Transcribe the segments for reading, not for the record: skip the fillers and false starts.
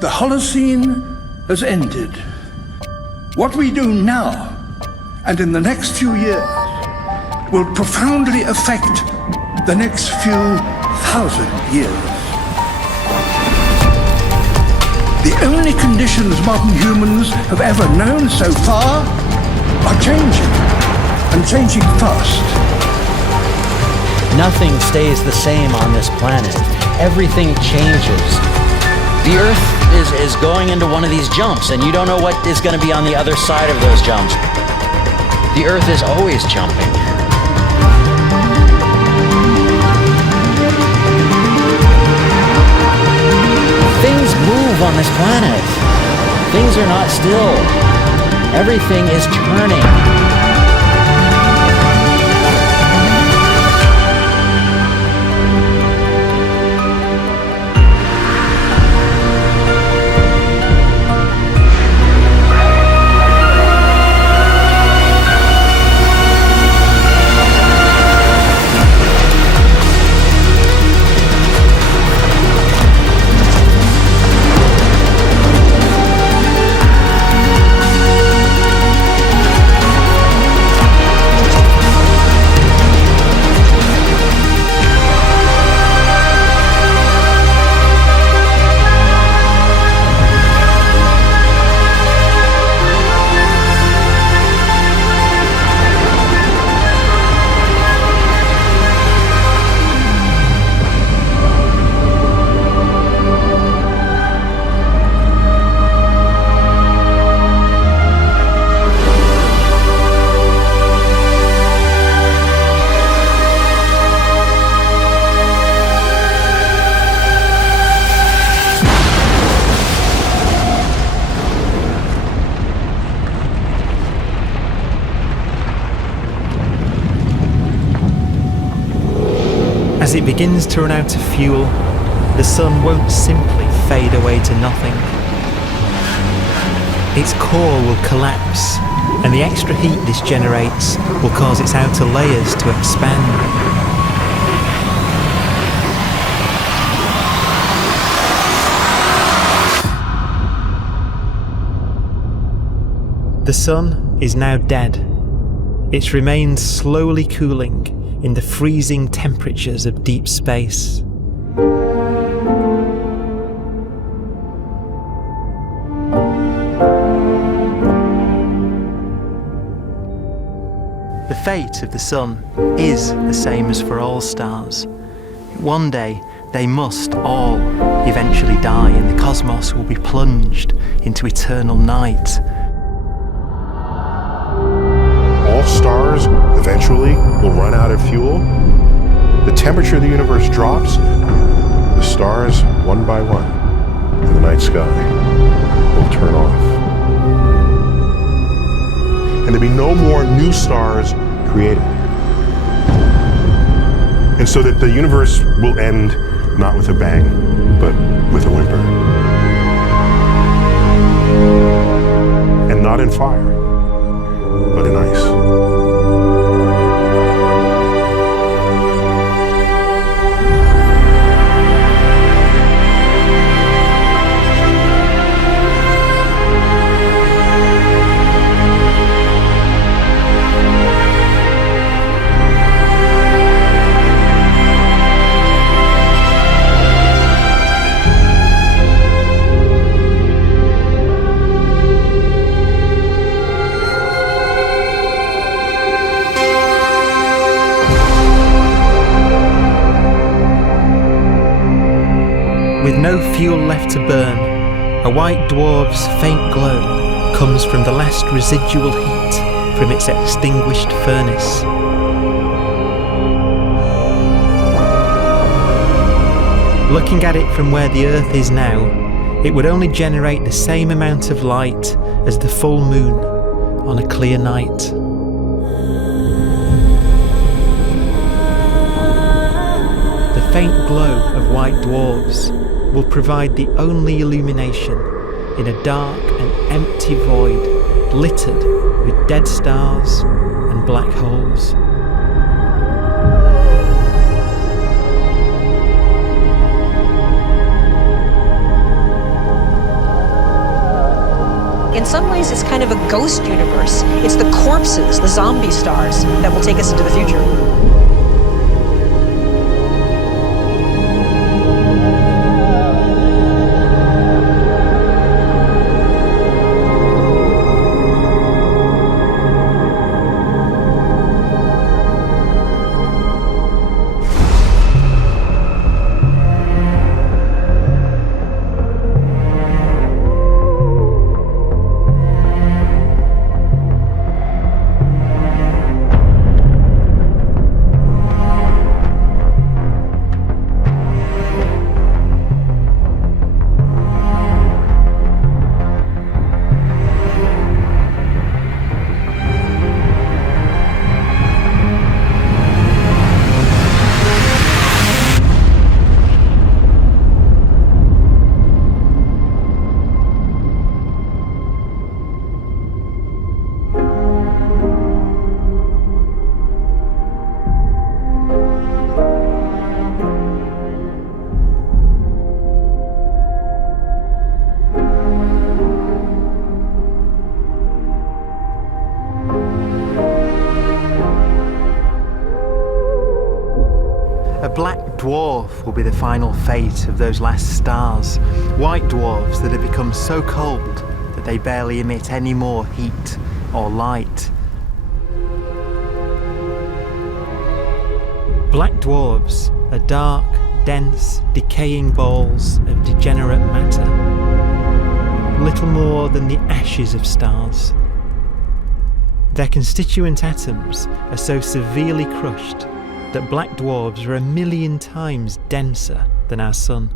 The Holocene has ended. What we do now and in the next few years will profoundly affect the next few thousand years. The only conditions modern humans have ever known so far are changing, and changing fast. Nothing stays the same on this planet. Everything changes. The Earth is going into one of these jumps, and you don't know what is going to be on the other side of those jumps. The Earth is always jumping. Things move on this planet. Things are not still. Everything is turning. As it begins to run out of fuel, the sun won't simply fade away to nothing. Its core will collapse, and the extra heat this generates will cause its outer layers to expand. The sun is now dead. Its remains slowly cooling in the freezing temperatures of deep space. The fate of the sun is the same as for all stars. One day, they must all eventually die, and the cosmos will be plunged into eternal night. All stars eventually will run out of fuel. The temperature of the universe drops. The stars, one by one, in the night sky, will turn off. And there'll be no more new stars created. And so that the universe will end not with a bang, but with a whimper. And not in fire, but in ice. With no fuel left to burn, a white dwarf's faint glow comes from the last residual heat from its extinguished furnace. Looking at it from where the Earth is now, it would only generate the same amount of light as the full moon on a clear night. The faint glow of white dwarfs will provide the only illumination in a dark and empty void littered with dead stars and black holes. ways, it's kind of a ghost universe. It's the corpses, the zombie stars, that will take us into the future. A black dwarf will be the final fate of those last stars. White dwarfs that have become so cold that they barely emit any more heat or light. Black dwarfs are dark, dense, decaying balls of degenerate matter, little more than the ashes of stars. Their constituent atoms are so severely crushed that black dwarfs are 1,000,000 times denser than our sun.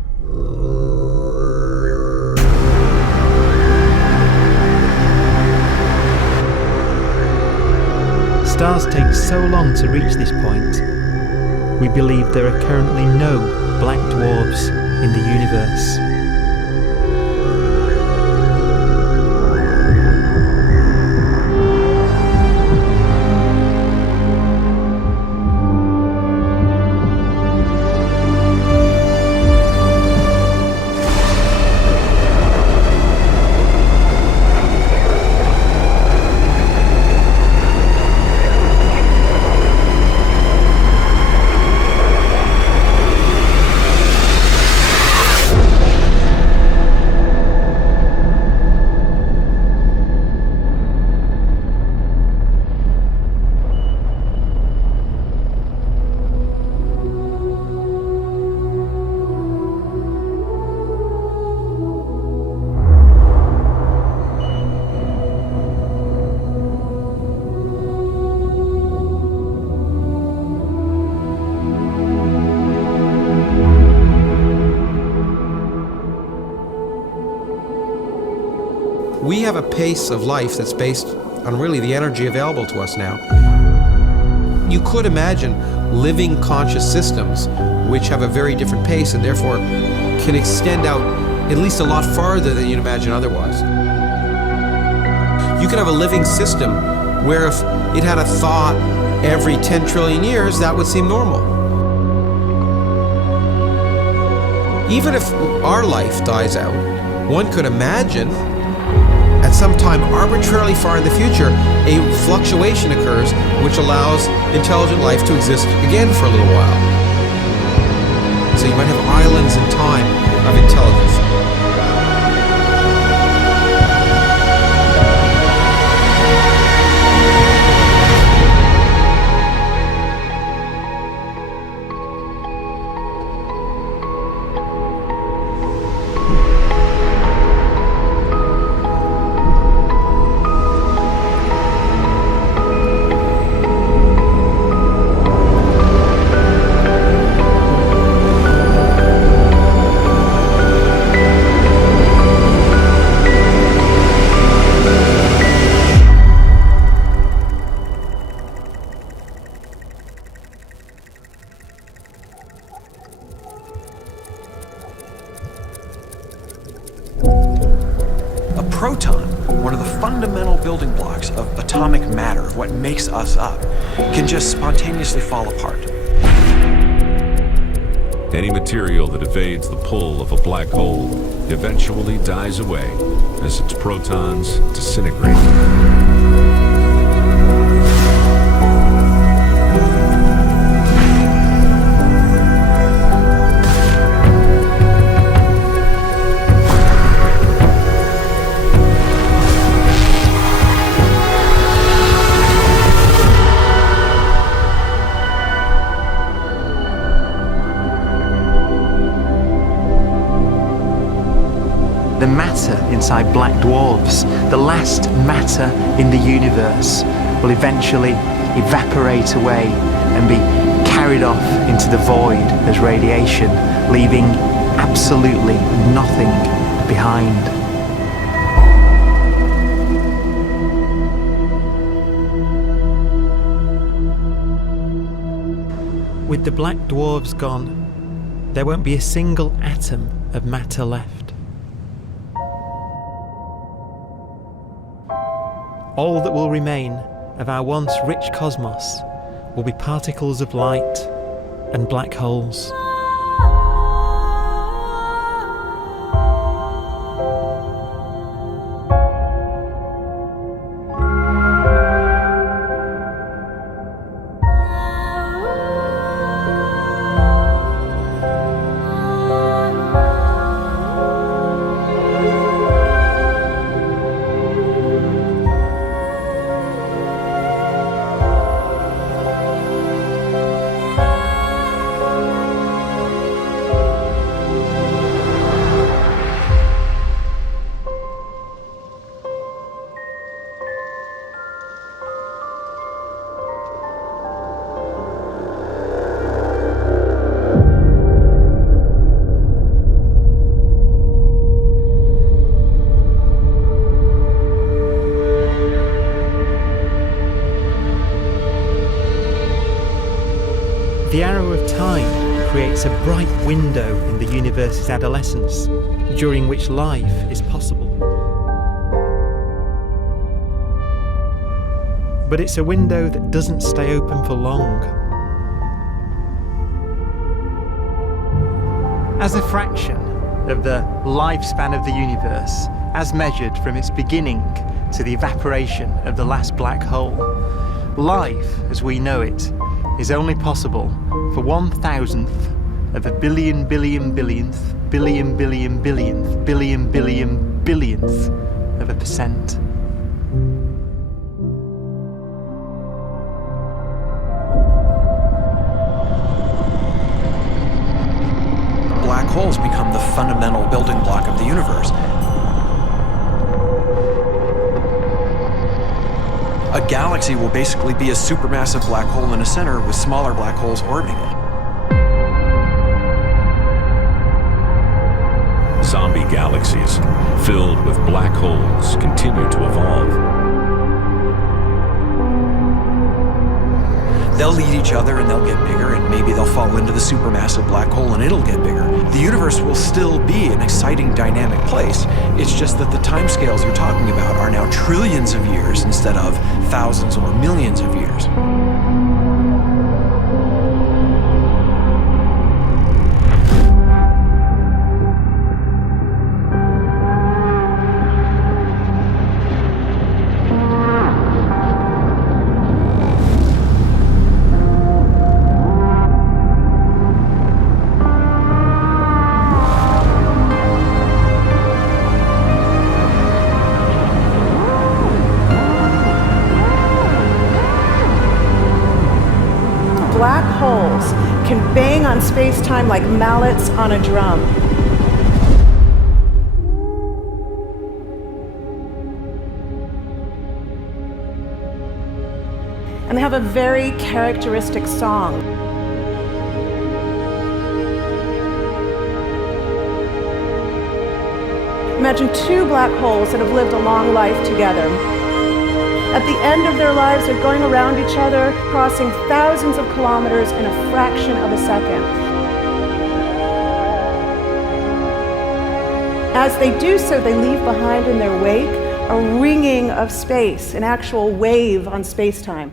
Stars take so long to reach this point, we believe there are currently no black dwarfs in the universe. We have a pace of life that's based on really the energy available to us now. You could imagine living conscious systems which have a very different pace and therefore can extend out at least a lot farther than you'd imagine otherwise. You could have a living system where if it had a thought every 10 trillion years, that would seem normal. Even if our life dies out, one could imagine at some time arbitrarily far in the future, a fluctuation occurs which allows intelligent life to exist again for a little while. So you might have islands in time of intelligence. Proton, one of the fundamental building blocks of atomic matter, what makes us up, can just spontaneously fall apart. Any material that evades the pull of a black hole eventually dies away as its protons disintegrate. The matter inside black dwarfs, the last matter in the universe, will eventually evaporate away and be carried off into the void as radiation, leaving absolutely nothing behind. With the black dwarfs gone, there won't be a single atom of matter left. All that will remain of our once rich cosmos will be particles of light and black holes. The arrow of time creates a bright window in the universe's adolescence, during which life is possible. But it's a window that doesn't stay open for long. As a fraction of the lifespan of the universe, as measured from its beginning to the evaporation of the last black hole, life, as we know it, is only possible for 1,000th of a billion billionth billion billion billionth billion billion billionth of a percent. Black holes become the fundamental building block of the universe. A galaxy will basically be a supermassive black hole in a center with smaller black holes orbiting it. Zombie galaxies filled with black holes continue to evolve. They'll eat each other and they'll get bigger, and maybe they'll fall into the supermassive black hole and it'll get bigger. The universe will still be an exciting, dynamic place. It's just that the timescales you're talking about are now trillions of years instead of thousands or millions of years. Black holes can bang on space-time like mallets on a drum. And they have a very characteristic song. Imagine two black holes that have lived a long life together. At the end of their lives, they're going around each other, crossing thousands of kilometers in a fraction of a second. As they do so, they leave behind in their wake a ringing of space, an actual wave on space-time.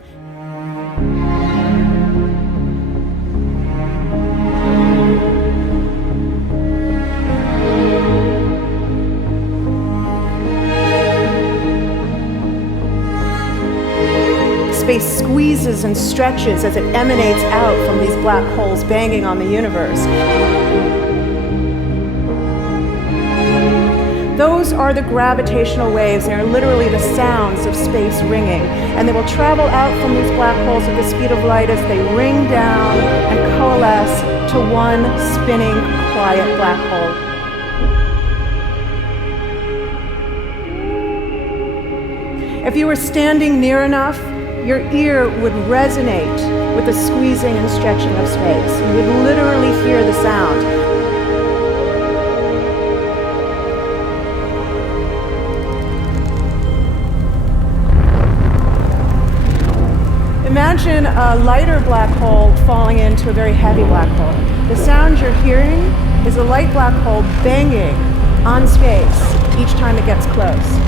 squeezes and stretches as it emanates out from these black holes banging on the universe. Those are the gravitational waves. They are literally the sounds of space ringing. And they will travel out from these black holes at the speed of light as they ring down and coalesce to one spinning, quiet black hole. If you were standing near enough, your ear would resonate with the squeezing and stretching of space. You would literally hear the sound. Imagine a lighter black hole falling into a very heavy black hole. The sound you're hearing is a light black hole banging on space each time it gets close.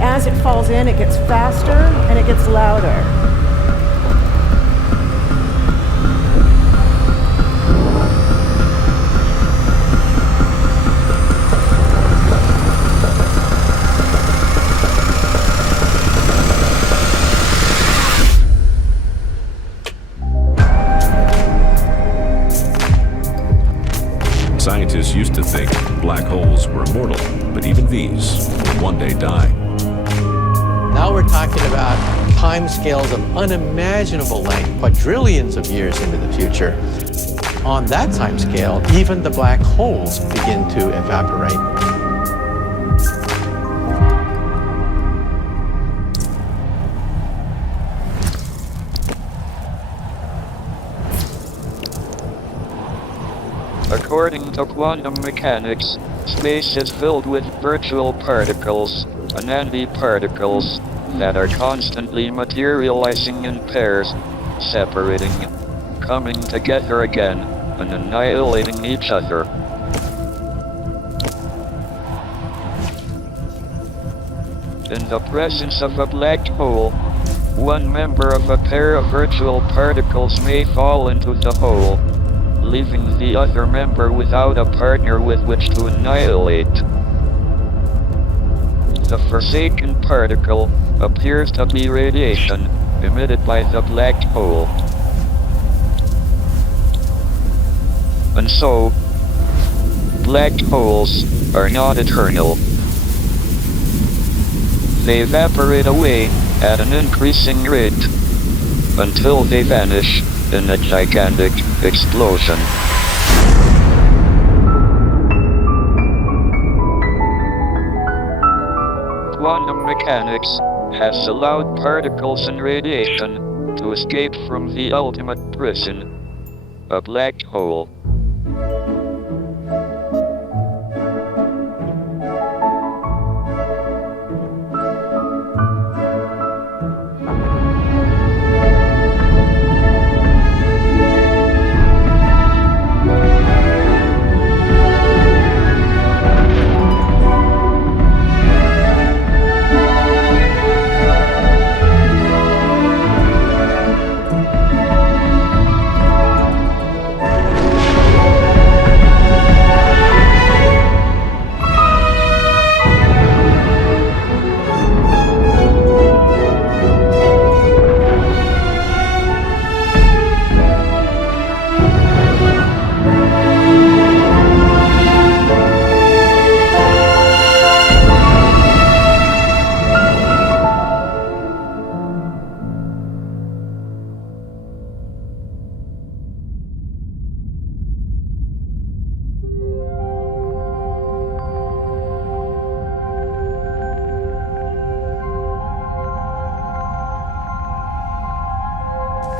As it falls in, it gets faster and it gets louder. Scientists used to think black holes were immortal, but even these will one day die. Now we're talking about timescales of unimaginable length, quadrillions of years into the future. On that timescale, even the black holes begin to evaporate. According to quantum mechanics, space is filled with virtual particles, antiparticles, that are constantly materializing in pairs, separating, coming together again, and annihilating each other. In the presence of a black hole, one member of a pair of virtual particles may fall into the hole, leaving the other member without a partner with which to annihilate. The forsaken particle appears to be radiation emitted by the black hole. And so, black holes are not eternal. They evaporate away at an increasing rate until they vanish in a gigantic explosion. Quantum mechanics has allowed particles and radiation to escape from the ultimate prison, a black hole.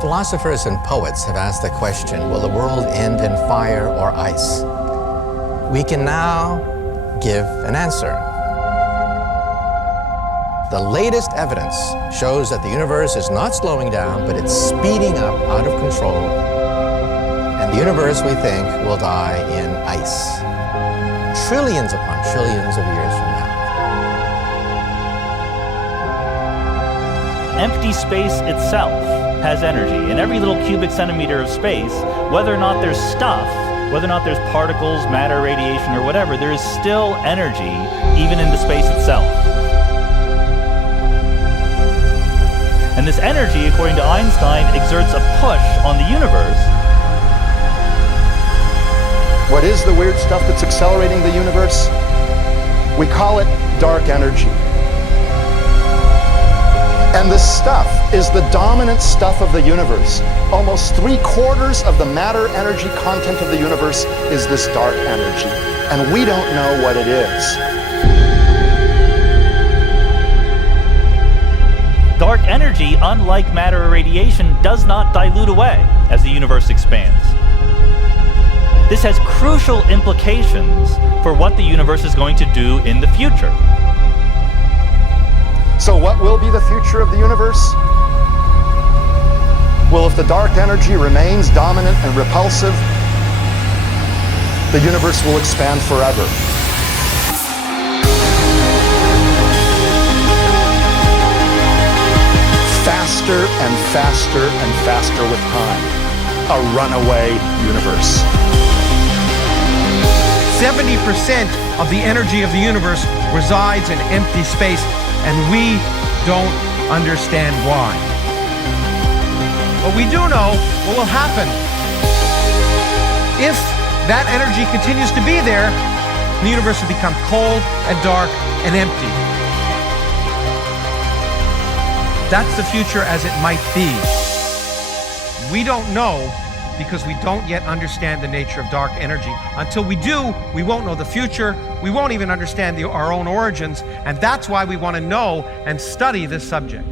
Philosophers and poets have asked the question, will the world end in fire or ice? We can now give an answer. The latest evidence shows that the universe is not slowing down, but it's speeding up out of control. And the universe, we think, will die in ice. Trillions upon trillions of years from now. Empty space itself has energy. In every little cubic centimeter of space, whether or not there's stuff whether or not there's particles, matter, radiation, or whatever, there is still energy even in the space itself. And this energy, according to Einstein, exerts a push on the universe. What is the weird stuff that's accelerating the universe? We call it dark energy. And this stuff is the dominant stuff of the universe. Almost 3/4 of the matter-energy content of the universe is this dark energy. And we don't know what it is. Dark energy, unlike matter or radiation, does not dilute away as the universe expands. This has crucial implications for what the universe is going to do in the future. So what will be the future of the universe? Well, if the dark energy remains dominant and repulsive, the universe will expand forever. Faster and faster and faster with time. A runaway universe. 70% of the energy of the universe resides in empty space, and we don't understand why. But we do know what will happen. If that energy continues to be there, the universe will become cold and dark and empty. That's the future as it might be. We don't know because we don't yet understand the nature of dark energy. Until we do, we won't know the future. We won't even understand our own origins, and that's why we want to know and study this subject.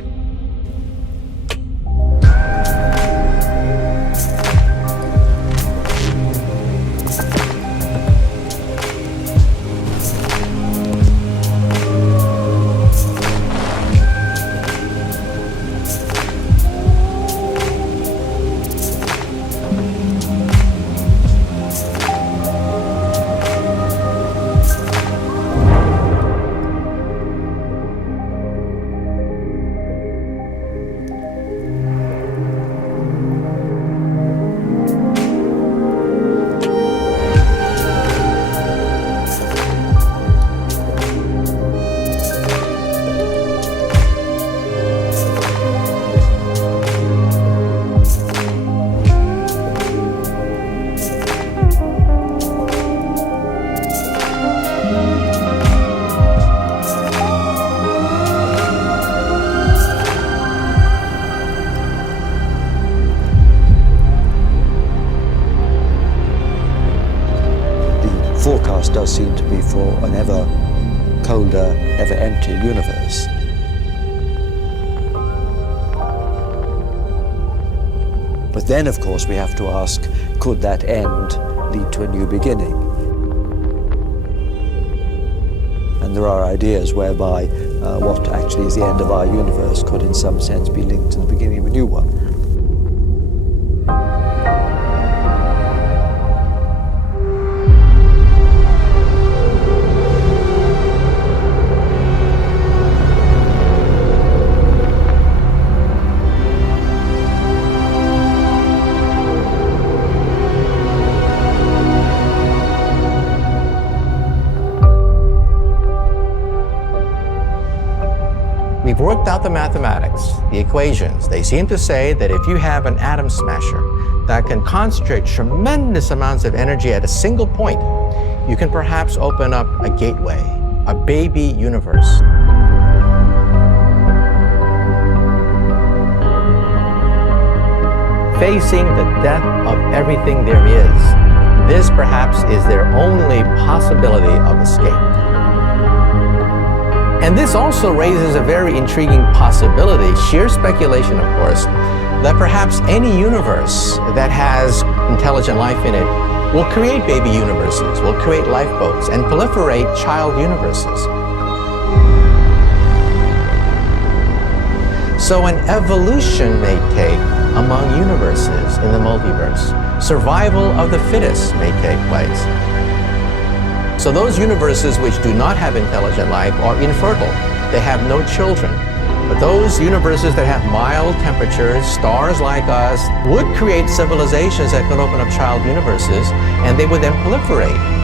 Forecast does seem to be for an ever colder, ever emptier universe. But then, of course, we have to ask, could that end lead to a new beginning? And there are ideas whereby what actually is the end of our universe could in some sense be linked to the beginning of a new one. We've worked out the mathematics, the equations. They seem to say that if you have an atom smasher that can concentrate tremendous amounts of energy at a single point, you can perhaps open up a gateway, a baby universe. Facing the death of everything there is, this perhaps is their only possibility of escape. And this also raises a very intriguing possibility, sheer speculation of course, that perhaps any universe that has intelligent life in it will create baby universes, will create lifeboats, and proliferate child universes. So an evolution may take among universes in the multiverse. Survival of the fittest may take place. So those universes which do not have intelligent life are infertile. They have no children. But those universes that have mild temperatures, stars like us, would create civilizations that could open up child universes, and they would then proliferate.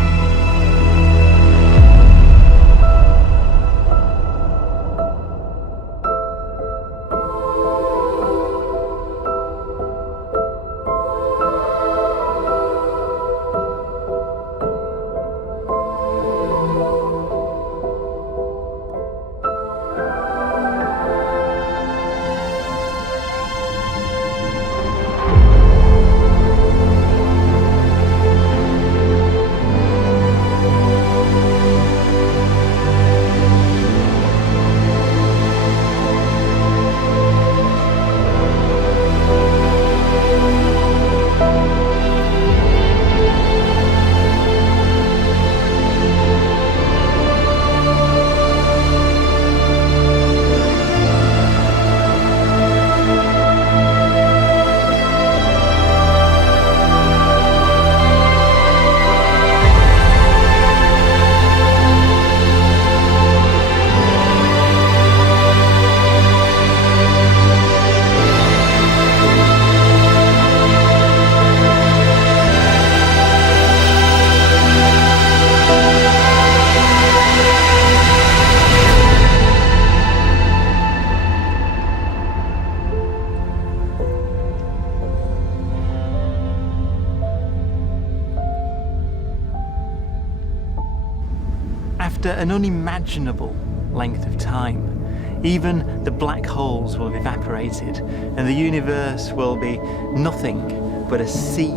After an unimaginable length of time, even the black holes will have evaporated, and the universe will be nothing but a sea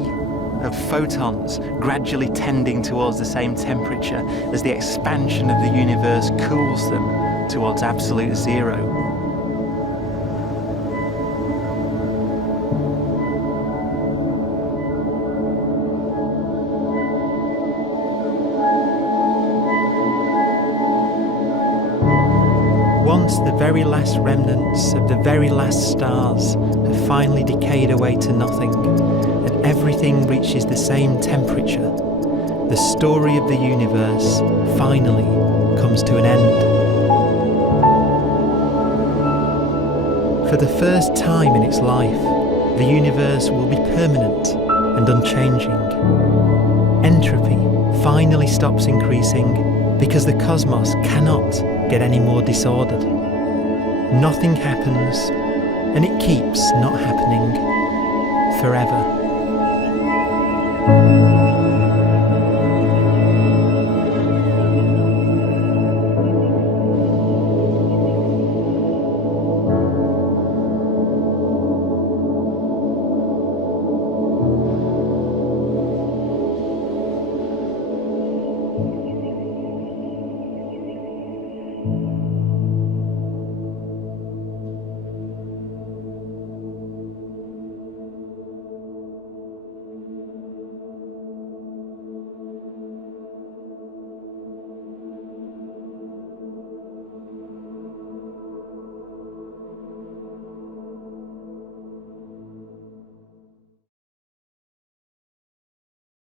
of photons gradually tending towards the same temperature as the expansion of the universe cools them towards absolute zero. Once the very last remnants of the very last stars have finally decayed away to nothing, and everything reaches the same temperature, the story of the universe finally comes to an end. For the first time in its life, the universe will be permanent and unchanging. Entropy finally stops increasing because the cosmos cannot get any more disordered. Nothing happens, and it keeps not happening forever.